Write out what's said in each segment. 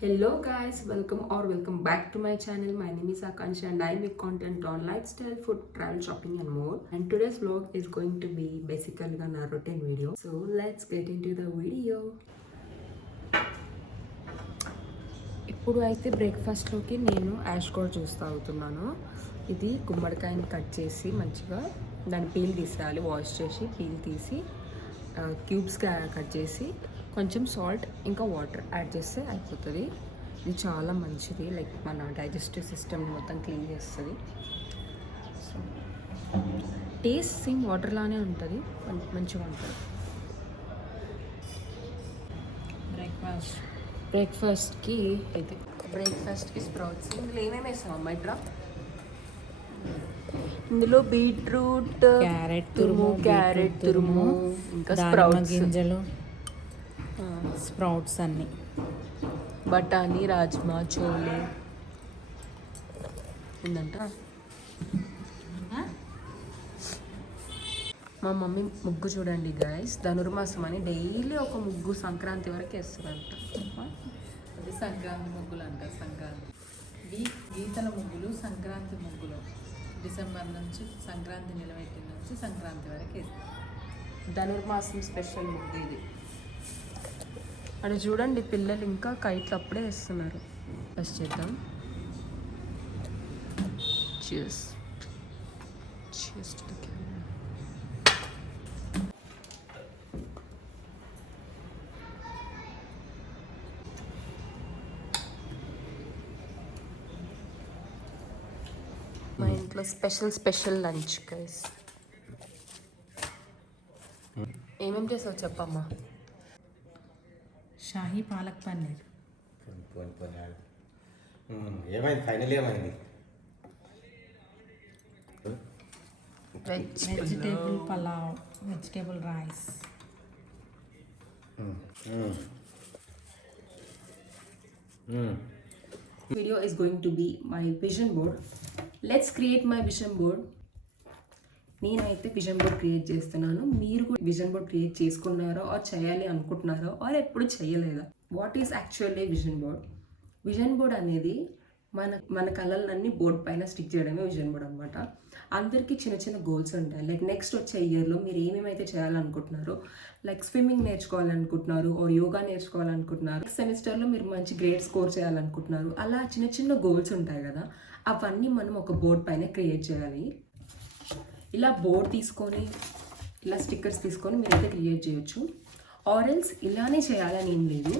Hello guys, welcome back to my channel. My name is Akansha and I make content on lifestyle, food, travel, shopping and more. And today's vlog is going to be basically a routine video. So let's get into the video. ఇప్పుడు అయితే బ్రేక్ఫాస్ట్లోకి నేను ash code juice తాగుతున్నాను. ఇది గుమ్మడికాయని cut చేసి మంచిగా దాని peel తీసేయాలి, wash చేసి పీల్ తీసి క్యూబ్స్గా కట్ చేసి కొంచెం సాల్ట్ ఇంకా వాటర్ యాడ్ చేస్తే అయిపోతుంది. ఇది చాలా మంచిది, లైక్ మన డైజెస్టివ్ సిస్టమ్ని మొత్తం క్లీన్ చేస్తుంది. సో టేస్ట్ సేమ్ వాటర్లానే ఉంటుంది, మంచిగా ఉంటుంది. బ్రేక్ఫాస్ట్కి అయితే స్ప్రౌట్స్ ఇందులో ఏమేమి వేస్తాం అమ్మ? ఇట్లా ఇందులో బీట్రూట్, క్యారెట్ తురుము ఇంకా స్ప్రౌట్స్ గింజలు, స్ప్రౌట్స్ అన్నీ, బఠానీ, రాజ్మా, చోలే ఉందంట. మా మమ్మీ ముగ్గు చూడండి గైస్, ధనుర్మాసం అని డైలీ ఒక ముగ్గు సంక్రాంతి వరకు వేస్తారంట. అది సంక్రాంతి ముగ్గులు అంట. సంక్రాంతి గీతల ముగ్గులు సంక్రాంతి ముగ్గులు డిసెంబర్ నుంచి సంక్రాంతి నిలబెట్టిన నుంచి సంక్రాంతి వరకు వేస్తారు. ధనుర్మాసం స్పెషల్ ముగ్గు ఇది. అది చూడండి పిల్లలు ఇంకా కైట్లు అప్పుడే వేస్తున్నారు. ఫస్ట్ చేద్దాం. Cheers. Cheers to the camera. మా ఇంట్లో స్పెషల్ లంచ్ గైస్. ఏమేమి చేసావు చెప్పమ్మా? షాహీ పాలక్ పన్నీర్. ఏమైంది ఫైనల్? ఏమైంది? Vegetable pulao, vegetable rice. Video is going to be my vision board. Let's create my vision board. నేనైతే విజన్ బోర్డ్ క్రియేట్ చేస్తున్నాను. మీరు కూడా విజన్ బోర్డ్ క్రియేట్ చేసుకున్నారో ఆర్ చేయాలి అనుకుంటున్నారో ఆర్ ఎప్పుడు చేయలేదా? What is actually vision board? Vision board అనేది మన కళలన్నీ బోర్డ్ పైన స్టిక్ చేయడమే విజన్ బోర్డ్ అనమాట. అందరికీ చిన్న గోల్స్ ఉంటాయి. లైక్ నెక్స్ట్ వచ్చే ఇయర్లో మీరు ఏమేమైతే చేయాలనుకుంటున్నారో, లైక్ స్విమ్మింగ్ నేర్చుకోవాలనుకుంటున్నారు ఆర్ యోగా నేర్చుకోవాలనుకుంటున్నారు, నెక్స్ట్ సెమిస్టర్లో మీరు మంచి గ్రేడ్ స్కోర్ చేయాలనుకుంటున్నారు, అలా చిన్న గోల్స్ ఉంటాయి కదా, అవన్నీ మనం ఒక బోర్డ్ పైన క్రియేట్ చేయాలి. ఇలా బోర్డ్ తీసుకొని ఇలా స్టిక్కర్స్ తీసుకొని మీరైతే క్రియేట్ చేయొచ్చు. ఆరెల్స్ ఇలానే చేయాలని ఏం లేదు.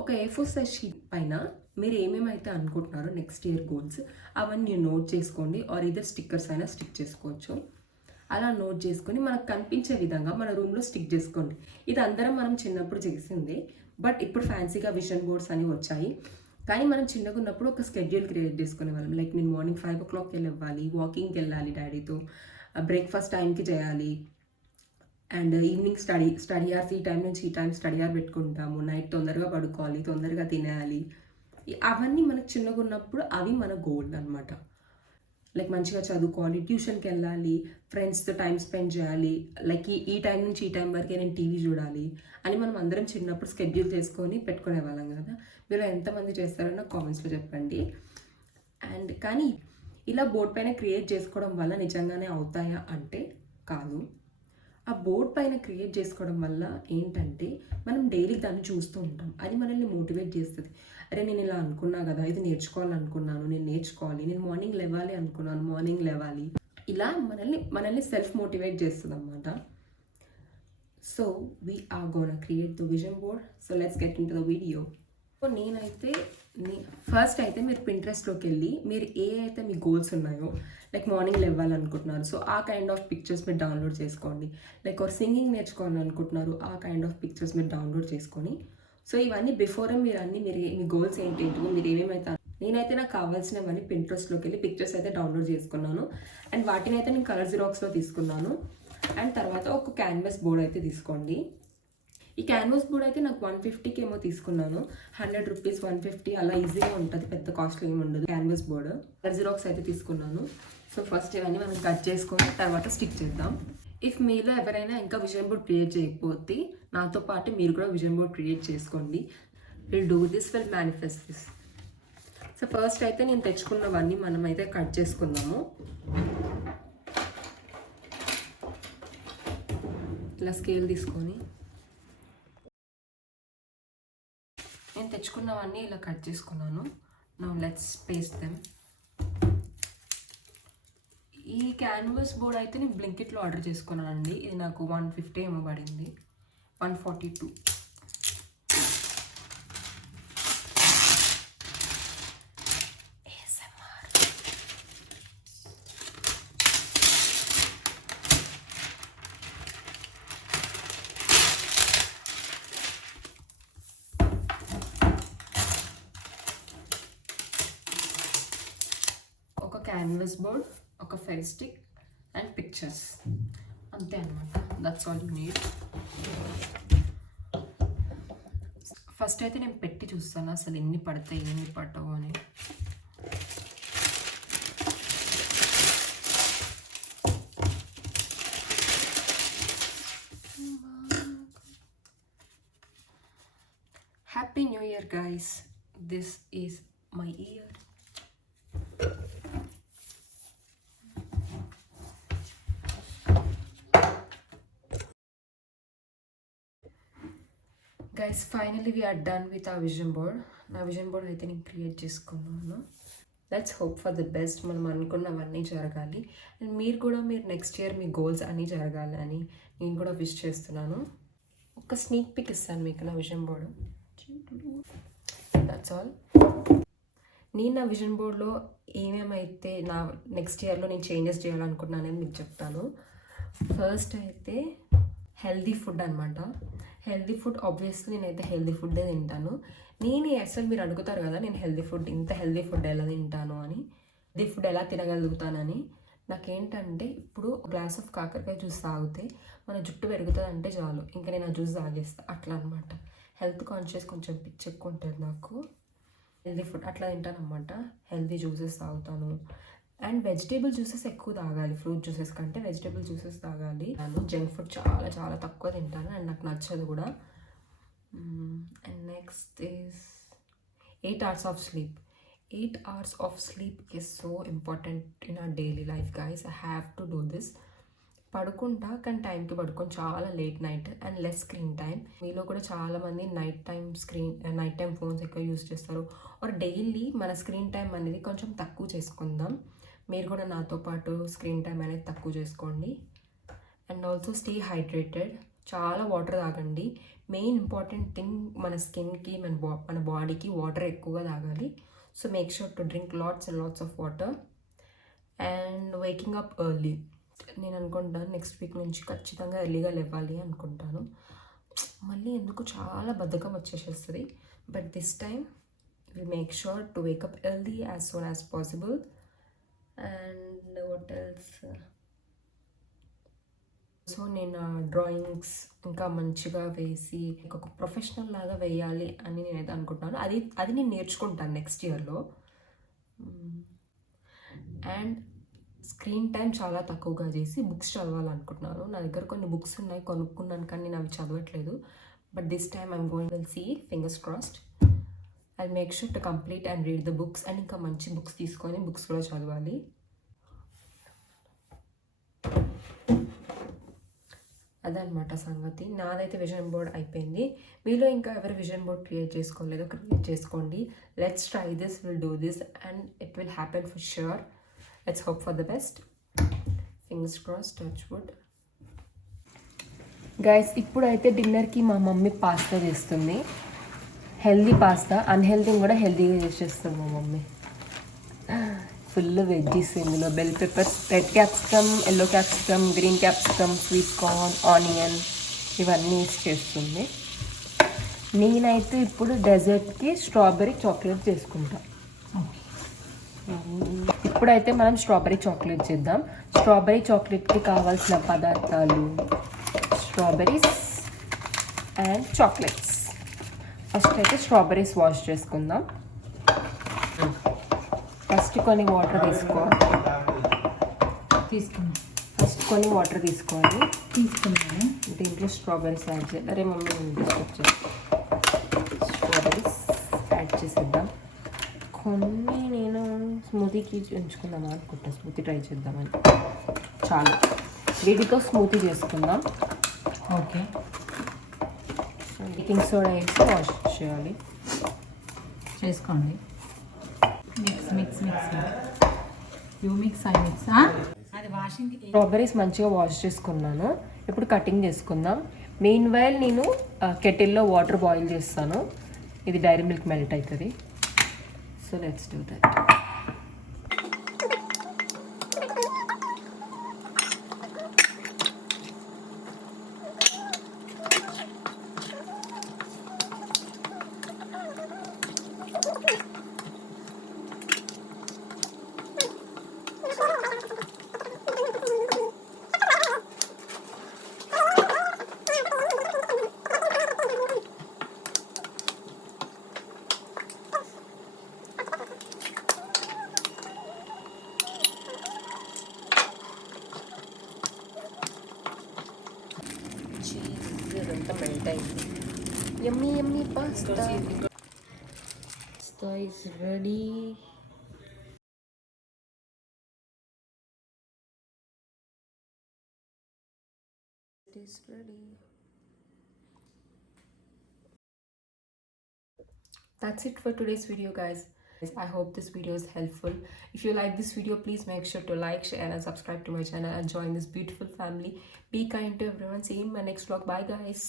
ఒక A4 సైజ్ షీట్ పైన మీరు ఏమేమైతే అనుకుంటున్నారో నెక్స్ట్ ఇయర్ గోల్స్ అవన్నీ నోట్ చేసుకోండి. ఆర్ ఇదర్ స్టిక్కర్స్ అయినా స్టిక్ చేసుకోవచ్చు. అలా నోట్ చేసుకొని మనకు కనిపించే విధంగా మన రూమ్లో స్టిక్ చేసుకోండి. ఇది అందరం మనం చిన్నప్పుడు చేసిందే, బట్ ఇప్పుడు ఫ్యాన్సీగా విజన్ బోర్డ్స్ అని వచ్చాయి. కానీ మనం చిన్నగా ఉన్నప్పుడు ఒక స్కెడ్యూల్ క్రియేట్ చేసుకునే వాళ్ళం. లైక్ నేను మార్నింగ్ 5 o'clockకి వెళ్ళాలి, వాకింగ్కి వెళ్ళాలి డాడీతో, బ్రేక్ఫాస్ట్ టైంకి చేయాలి, అండ్ ఈవినింగ్ స్టడీ అవర్స్ ఈ టైం నుంచి ఈ టైం స్టడీ అవర్ పెట్టుకుంటాము, నైట్ తొందరగా పడుకోవాలి, తొందరగా తినేయాలి. అవన్నీ మనకు చిన్నగా ఉన్నప్పుడు అవి మన గోల్ అనమాట. లైక్ మంచిగా చదువుకోవాలి, ట్యూషన్కి వెళ్ళాలి, ఫ్రెండ్స్తో టైం స్పెండ్ చేయాలి, లైక్ ఈ టైం నుంచి ఈ టైం వరకే నేను టీవీ చూడాలి అని మనం అందరం చిన్నప్పుడు స్కెడ్యూల్ చేసుకొని పెట్టుకునే వాళ్ళం కదా. మీరు ఎంతమంది చేస్తారో నాకు కామెంట్స్లో చెప్పండి. అండ్ కానీ ఇలా బోర్డ్ పైన క్రియేట్ చేసుకోవడం వల్ల నిజంగానే అవుతాయా అంటే కాదు. ఆ బోర్డ్ పైన క్రియేట్ చేసుకోవడం వల్ల ఏంటంటే మనం డైలీ దాన్ని చూస్తూ ఉంటాం, అది మనల్ని మోటివేట్ చేస్తుంది. అరే నేను ఇలా అనుకున్నా కదా, ఇది నేర్చుకోవాలనుకున్నాను, నేను నేర్చుకోవాలి, నేను మార్నింగ్ లేవాలి అనుకున్నాను, మార్నింగ్ లేవాలి. ఇలా మనల్ని సెల్ఫ్ మోటివేట్ చేస్తుంది అన్నమాట. So we are gonna create the vision board. So let's get in to the video. So నేనైతే ఫస్ట్ అయితే మీరు పింట్రెస్ట్లోకి వెళ్ళి మీరు ఏ అయితే మీ గోల్స్ ఉన్నాయో, లైక్ మార్నింగ్ లేవాలనుకుంటున్నారు, సో ఆ కైండ్ ఆఫ్ పిక్చర్స్ మీరు డౌన్లోడ్ చేసుకోండి. లైక్ ఒక సింగింగ్ నేర్చుకోవాలనుకుంటున్నారు, ఆ కైండ్ ఆఫ్ పిక్చర్స్ మీరు డౌన్లోడ్ చేసుకొని, సో ఇవన్నీ బిఫోర్ మీరు మీ గోల్స్ ఏంటేంటో మీరు ఏమేమైతే, నేనైతే నాకు కావాల్సినవన్నీ పింట్రెస్ట్లోకి వెళ్ళి పిక్చర్స్ అయితే డౌన్లోడ్ చేసుకున్నాను. అండ్ వాటిని అయితే నేను కలర్ జిరాక్స్లో తీసుకున్నాను. అండ్ తర్వాత ఒక క్యాన్వాస్ బోర్డ్ అయితే తీసుకోండి. ఈ క్యాన్వాస్ బోర్డ్ అయితే నాకు 150కి ఏమో తీసుకున్నాను. 100 రూపీస్, 150 అలా ఈజీగా ఉంటుంది, పెద్ద కాస్ట్లో ఏమి ఉండదు. క్యాన్వాస్ బోర్డ్ కలర్ జిరాక్స్ అయితే తీసుకున్నాను. సో ఫస్ట్ ఇవన్నీ మనం కట్ చేసుకొని తర్వాత స్టిక్ చేద్దాం. ఇఫ్ మీలో ఎవరైనా ఇంకా విజన్ బోర్డ్ క్రియేట్ చేయకపోతే నాతో పాటు మీరు కూడా విజన్ బోర్డ్ క్రియేట్ చేసుకోండి. Will do this, will manifest this. So first అయితే నేను తెచ్చుకున్నవన్నీ మనం అయితే కట్ చేసుకుందాము. ఇలా స్కేల్ తీసుకొని నేను తెచ్చుకున్నవన్నీ ఇలా కట్ చేసుకున్నాను. Now let's paste them. ఈ క్యాన్వాస్ బోర్డ్ అయితే నేను బ్లింకిట్లో ఆర్డర్ చేసుకున్నానండి. ఇది నాకు 150 ఏమో పడింది, 142. ఒక క్యాన్వాస్ బోర్డ్, ఒక ఫెల్ స్టిక్ అండ్ పిక్చర్స్, అంతే అనమాట. That's all you need. First అయితే నేను పెట్టి చూస్తాను అసలు ఎన్ని పడతాయి ఎన్ని పట్టవు అని. Happy new year guys, this is my year. Guys finally we are done with ఆ విజన్ బోర్డ్. నా విజన్ బోర్డ్ అయితే నేను క్రియేట్ చేసుకున్నాను. Let's hope for the best. మనం అనుకున్నవన్నీ జరగాలి అండ్ మీరు కూడా మీరు నెక్స్ట్ ఇయర్ మీ గోల్స్ అన్నీ జరగాలి అని నేను కూడా విష్ చేస్తున్నాను. ఒక స్నీక్ పిక్ ఇస్తాను మీకు నా విజన్ బోర్డు. That's all. నేను నా విజన్ బోర్డ్లో ఏమేమైతే నా నెక్స్ట్ ఇయర్లో నేను చేంజెస్ చేయాలనుకుంటున్నానని మీకు చెప్తాను. ఫస్ట్ అయితే హెల్దీ ఫుడ్ అనమాట. హెల్దీ ఫుడ్ ఆబ్వియస్లీ నేనైతే హెల్దీ ఫుడ్డే తింటాను. నేను అసలు మీరు అడుగుతారు కదా నేను ఇంత హెల్దీ ఫుడ్ ఎలా తింటాను అని, హెల్దీ ఫుడ్ ఎలా తినగలుగుతానని. నాకేంటంటే ఇప్పుడు గ్లాస్ ఆఫ్ కాకరకాయ జ్యూస్ తాగితే మన జుట్టు పెరుగుతుంది అంటే చాలు, ఇంకా నేను ఆ జ్యూస్ తాగేస్తాను అట్లా అనమాట. హెల్త్ కాన్షియస్ కొంచెం పిచ్చి ఎక్కువ ఉంటుంది నాకు. హెల్దీ ఫుడ్ అట్లా తింటాను అనమాట. హెల్దీ జ్యూసెస్ తాగుతాను అండ్ వెజిటేబుల్ జ్యూసెస్ ఎక్కువ తాగాలి, ఫ్రూట్ జ్యూసెస్ కంటే వెజిటేబుల్ జ్యూసెస్ తాగాలి. నేను జంక్ ఫుడ్ చాలా చాలా తక్కువ తింటాను అండ్ నాకు నచ్చదు కూడా. And next is 8 hours of sleep. 8 hours of sleep is so important in our daily life guys. I have to do this. పడుకుంటా కానీ టైంకి పడుకొని చాలా late night and less screen time. మీలో కూడా చాలామంది నైట్ టైం ఫోన్స్ ఎక్కువ use చేస్తారు. ఆర్ డైలీ మన స్క్రీన్ టైం అనేది కొంచెం తక్కువ చేసుకుందాం. మీరు కూడా నాతో పాటు స్క్రీన్ టైం అనేది తక్కువ చేసుకోండి. And also stay hydrated. చాలా వాటర్ తాగండి. మెయిన్ ఇంపార్టెంట్ థింగ్ మన స్కిన్కి మన బాడీకి వాటర్ ఎక్కువగా తాగాలి. So make sure to drink lots and lots of water. And waking up early. నేను అనుకుంటాను నెక్స్ట్ వీక్ నుంచి ఖచ్చితంగా ఎర్లీగా లేవాలి అనుకుంటాను. మళ్ళీ ఎందుకు చాలా బద్ధకం వచ్చేసేస్తుంది. But this time will make sure to wake up early as soon as possible. And what else, so నేను డ్రాయింగ్స్ ఇంకా మంచిగా వేసి ఒక ప్రొఫెషనల్ లాగా వేయాలి అని నేనైతే అనుకుంటున్నాను. అది నేను నేర్చుకుంటాను నెక్స్ట్ ఇయర్లో. అండ్ స్క్రీన్ టైం చాలా తక్కువగా చేసి బుక్స్ చదవాలనుకుంటున్నాను. నా దగ్గర కొన్ని బుక్స్ ఉన్నాయి, కొనుక్కున్నాను కానీ నేను అవి చదవట్లేదు. But this time I'm going will see, fingers crossed. I make sure to complete and read the books. And ఇంకా మంచి బుక్స్ తీసుకొని బుక్స్ కూడా చదవాలి. అదనమాట సంగతి. నాదైతే విజన్ బోర్డ్ అయిపోయింది. మీలో ఇంకా ఎవరు విజన్ బోర్డ్ క్రియేట్ చేసుకోలేదో క్రియేట్ చేసుకోండి. Let's try this, will do this and it will happen for sure. Let's hope for the best. Fingers cross, touch wood. Guys ఇప్పుడైతే డిన్నర్కి మా మమ్మీ పాస్తా చేస్తుంది. హెల్దీ పాస్తా, అన్హెల్దీ కూడా హెల్దీగా చేసేస్తుంది మా mummy. Full veggies ఇందులో, bell peppers, red capsicum, yellow capsicum, green capsicum, sweet corn, onion ఇవన్నీ వేసి చేస్తుంది. నేనైతే ఇప్పుడు డెజర్ట్కి స్ట్రాబెర్రీ చాక్లెట్ చేసుకుంటా. ఇప్పుడైతే మనం స్ట్రాబెర్రీ చాక్లెట్ చేద్దాం. స్ట్రాబెర్రీ చాక్లెట్కి కావాల్సిన పదార్థాలు స్ట్రాబెర్రీస్ అండ్ చాక్లెట్స్. ఫస్ట్ అయితే స్ట్రాబెర్రీస్ వాష్ చేసుకుందాం. ఫస్ట్ కొన్ని వాటర్ తీసుకోవాలి. తీసుకున్నాను. దీంట్లో స్ట్రాబెర్రీస్ యాడ్ చేయాలి. అరే మమ్మీ డిస్టర్బ్ చేస్తాను. స్ట్రాబెర్రీస్ కొన్ని నేను స్మూతీకి ఉంచుకుందామా అనుకుంటా, స్మూతీ ట్రై చేద్దామని. చాలు, వీటితో స్మూతీ చేసుకుందాం. ఓకే, బేకింగ్ సోడా వేసి వాష్ చేయాలి. చేసుకోండి. Mix mix mix you mix I mix. అది వాషింగ్. స్ట్రాబెర్రీస్ మంచిగా వాష్ చేసుకున్నాను. ఇప్పుడు కటింగ్ చేసుకుందాం. మెయిన్ వైల్ నేను కెటిల్లో వాటర్ బాయిల్ చేస్తాను. ఇది డైరీ మిల్క్ మెల్ట్ అవుతుంది. So let's do that. ఇదంతా మెల్ట్ అయింది. Yummy yummy pasta is ready. It is ready. That's it for today's video, guys. I hope this video is helpful. If you like this video, please make sure to like, share and subscribe to my channel and join this beautiful family. Be kind to everyone. See you in my next vlog. Bye guys.